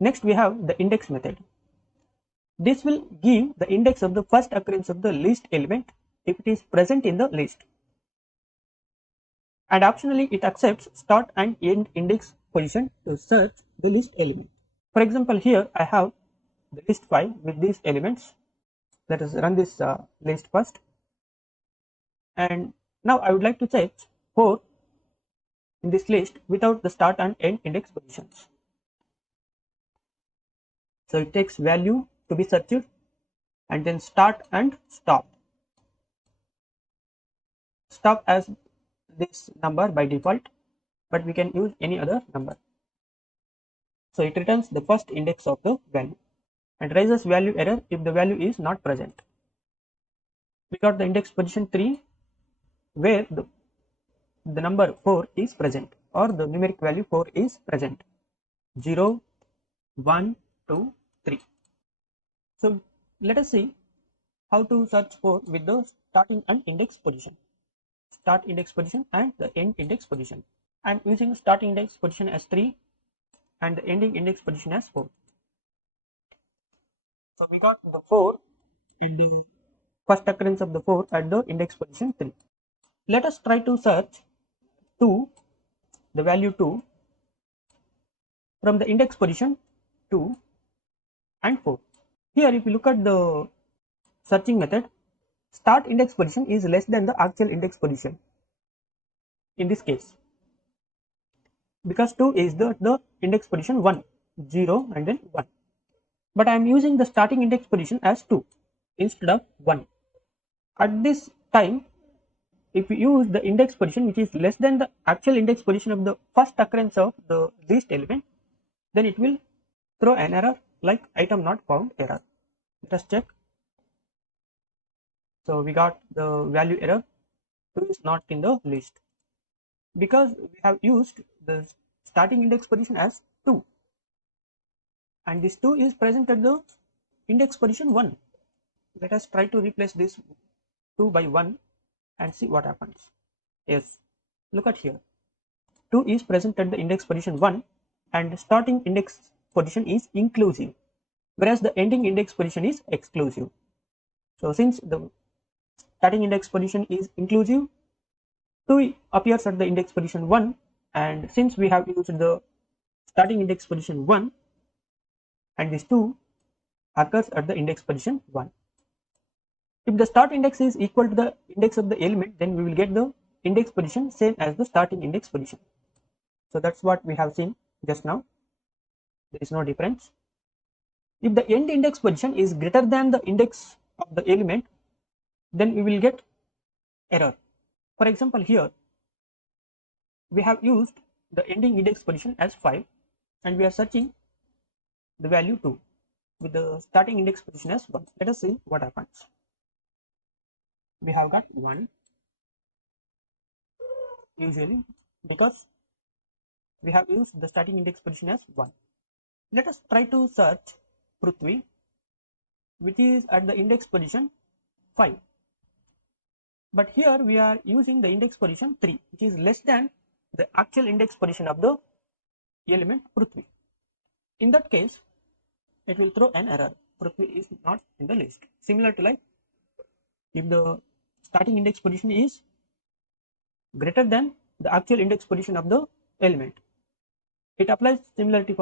Next we have the index method. This will give the index of the first occurrence of the list element if it is present in the list, and optionally it accepts start and end index position to search the list element. For example, here I have the list file with these elements. Let us run this list first, and now I would like to check 4 in this list without the start and end index positions. So it takes value to be searched and then start and stop. Stop as this number by default, but we can use any other number. So it returns the first index of the value and raises value error if the value is not present. We got the index position 3 where the number 4 is present, or the numeric value 4 is present. 0, 1, 2, 3. So let us see how to search for with the starting and index position. Start index position and the end index position. I am using starting index position as 3 and the ending index position as 4. So we got the 4 in the first occurrence of the 4 at the index position 3. Let us try to search 2, the value 2, from the index position 2 and 4. Here if you look at the searching method, start index position is less than the actual index position in this case, because 2 is the index position 1, 0 and then 1. But I am using the starting index position as 2 instead of 1. At this time, if you use the index position which is less than the actual index position of the first occurrence of the list element, then it will throw an error like item not found error. Let us check. So we got the value error, 2 is not in the list, because we have used the starting index position as 2 and this 2 is present at the index position 1. Let us try to replace this 2 by 1 and see what happens. Yes, look at here, 2 is present at the index position 1 and starting index position is inclusive, whereas the ending index position is exclusive. So since the starting index position is inclusive, 2 appears at the index position 1, and since we have used the starting index position 1 and this 2 occurs at the index position 1. If the start index is equal to the index of the element, then we will get the index position same as the starting index position. So that's what we have seen just now. There is no difference. If the end index position is greater than the index of the element, then we will get error. For example, here we have used the ending index position as 5 and we are searching the value 2 with the starting index position as 1. Let us see what happens. We have got 1 usually because we have used the starting index position as 1. Let us try to search Prithvi, which is at the index position 5, but here we are using the index position 3, which is less than the actual index position of the element Prithvi. In that case, it will throw an error, Prithvi is not in the list. Similar to like if the starting index position is greater than the actual index position of the element, it applies similarly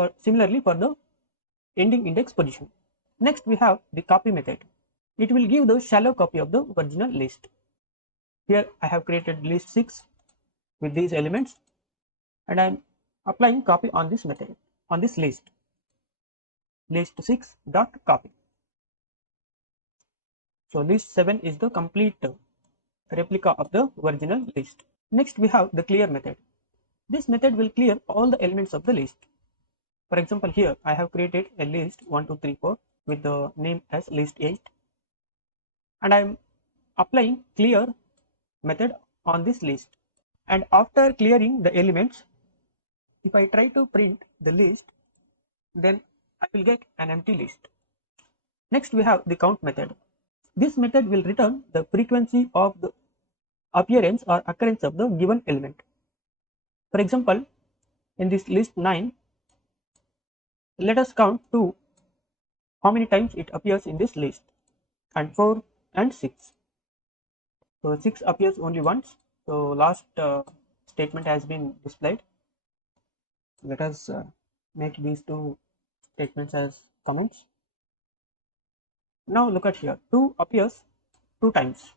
for the ending index position. Next we have the copy method. It will give the shallow copy of the original list. Here I have created list 6 with these elements and I am applying copy on this method, on this list 6 dot copy. So list 7 is the complete replica of the original list. Next we have the clear method. This method will clear all the elements of the list. For example, here I have created a list 1 2 3 4 with the name as list 8 and I am applying clear method on this list, and after clearing the elements, if I try to print the list, then I will get an empty list. Next we have the count method. This method will return the frequency of the appearance or occurrence of the given element. For example, in this list 9, Let us count 2, how many times it appears in this list, and 4 and 6. So 6 appears only once. So last statement has been displayed. Let us make these two statements as comments. Now look at here, 2 appears 2 times.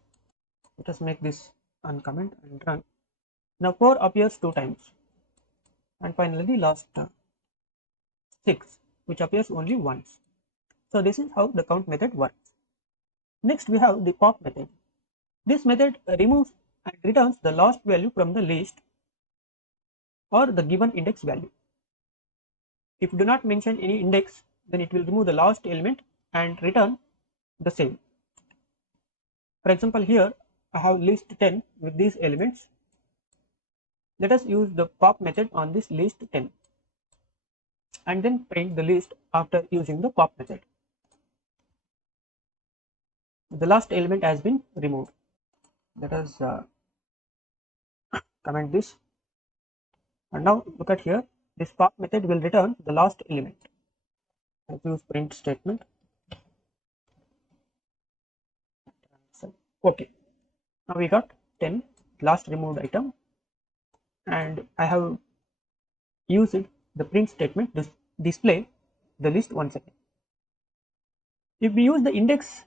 Let us make this uncomment and run. Now 4 appears 2 times, and finally the last 6, which appears only once. So this is how the count method works. Next we have the pop method. This method removes and returns the last value from the list or the given index value. If you do not mention any index, then it will remove the last element and return the same. For example, here I have list 10 with these elements. Let us use the pop method on this list 10 and then print the list after using the pop method. The last element has been removed. Let us comment this, and now look at here, this pop method will return the last element. Let's use print statement. Okay, now we got 10, last removed item, and I have used the print statement to display the list once again. If we use the index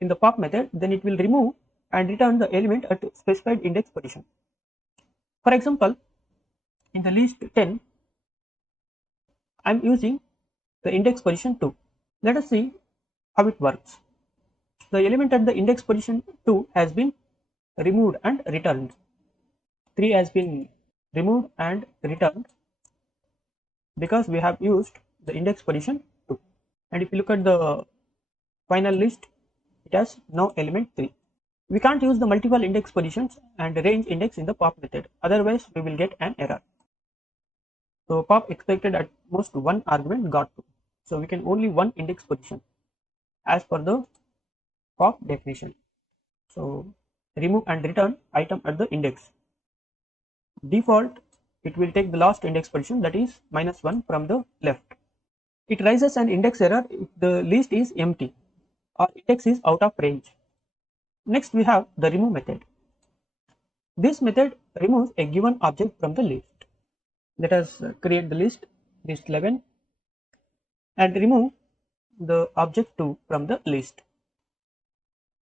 in the pop method, then it will remove and return the element at specified index position. For example, in the list 10, I am using the index position 2. Let us see how it works. The element at the index position 2 has been removed and returned. 3 has been removed and returned because we have used the index position 2. And if you look at the final list, it has now element 3. We can't use the multiple index positions and range index in the pop method, otherwise we will get an error. So pop expected at most one argument got to. So we can only one index position as per the pop definition. So remove and return item at the index. Default, it will take the last index position, that is -1 from the left. It raises an index error if the list is empty or index is out of range. Next we have the remove method. This method removes a given object from the list. Let us create the list 11, and remove the object 2 from the list.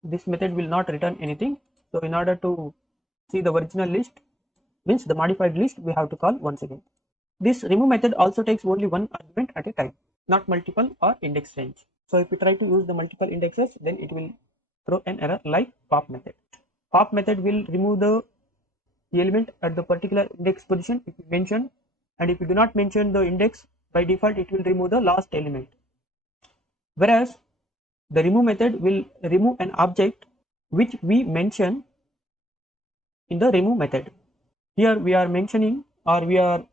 This method will not return anything. So in order to see the original list, means the modified list, we have to call once again. This remove method also takes only one argument at a time, not multiple or index range. So if we try to use the multiple indexes, then it will throw an error like pop method. Pop method will remove the element at the particular index position if you mention, and if you do not mention the index, by default it will remove the last element. Whereas the remove method will remove an object which we mention in the remove method. Here we are mentioning, or we are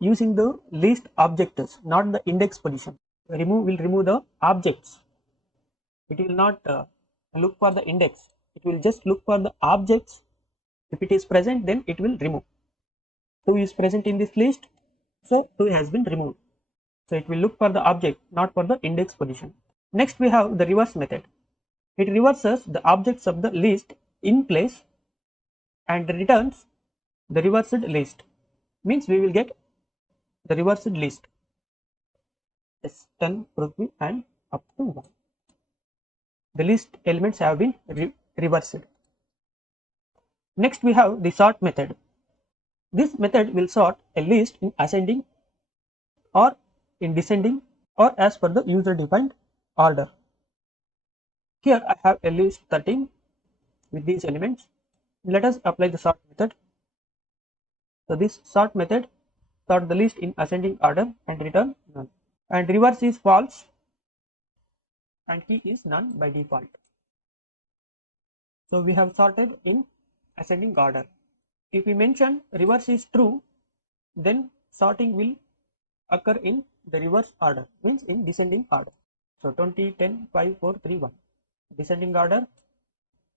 using the list objects, not the index position. Remove will remove the objects. It will not look for the index. It will just look for the objects. If it is present, then it will remove. 2 is present in this list, so 2 has been removed. So it will look for the object, not for the index position. Next we have the reverse method. It reverses the objects of the list in place and returns the reversed list. Means we will get the reversed list S10, Prithvi and up to 1. The list elements have been reversed. Next we have the sort method. This method will sort a list in ascending or in descending or as per the user defined order. Here I have a list 13 with these elements. Let us apply the sort method. So this sort method sort the list in ascending order and return none. And reverse is false and key is none by default. So we have sorted in ascending order. If we mention reverse is true, then sorting will occur in the reverse order, means in descending order. So 20, 10, 5, 4, 3, 1. Descending order,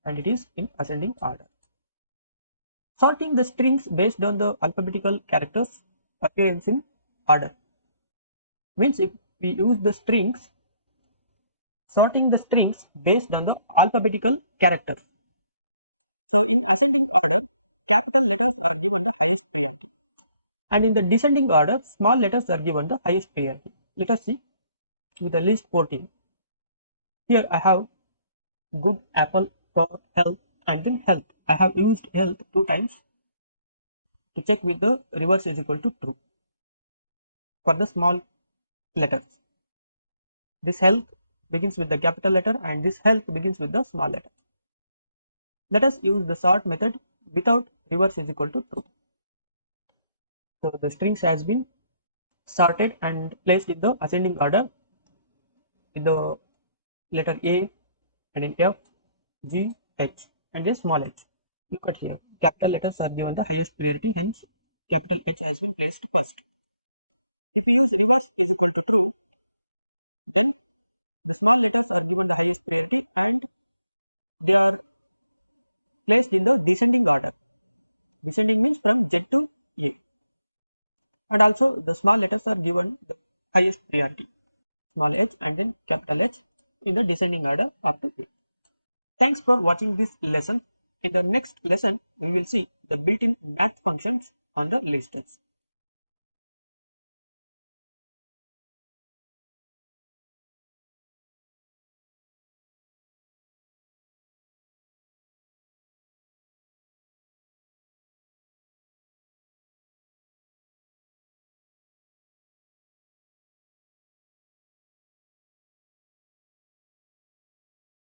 and it is in ascending order. Sorting the strings based on the alphabetical characters appearance in order. Means if we use the strings, sorting the strings based on the alphabetical characters. And in the descending order, small letters are given the highest priority. Let us see with the list 14. Here I have good, apple, for, health, and then health. I have used health 2 times to check with the reverse is equal to true for the small letters. This health begins with the capital letter and this health begins with the small letter. Let us use the sort method without reverse is equal to true. So the strings has been sorted and placed in the ascending order with the letter A and in F, G, H and a small h. Look at here, capital letters are given the highest priority, hence capital H has been placed first. If we use reverse is equal to true, then small letters are given the highest priority and they are placed in the descending order. Descending means from Z to E. And also the small letters are given the highest priority, small h and then capital H in the descending order after E. Thanks for watching this lesson. In the next lesson, we will see the built-in math functions on the listers.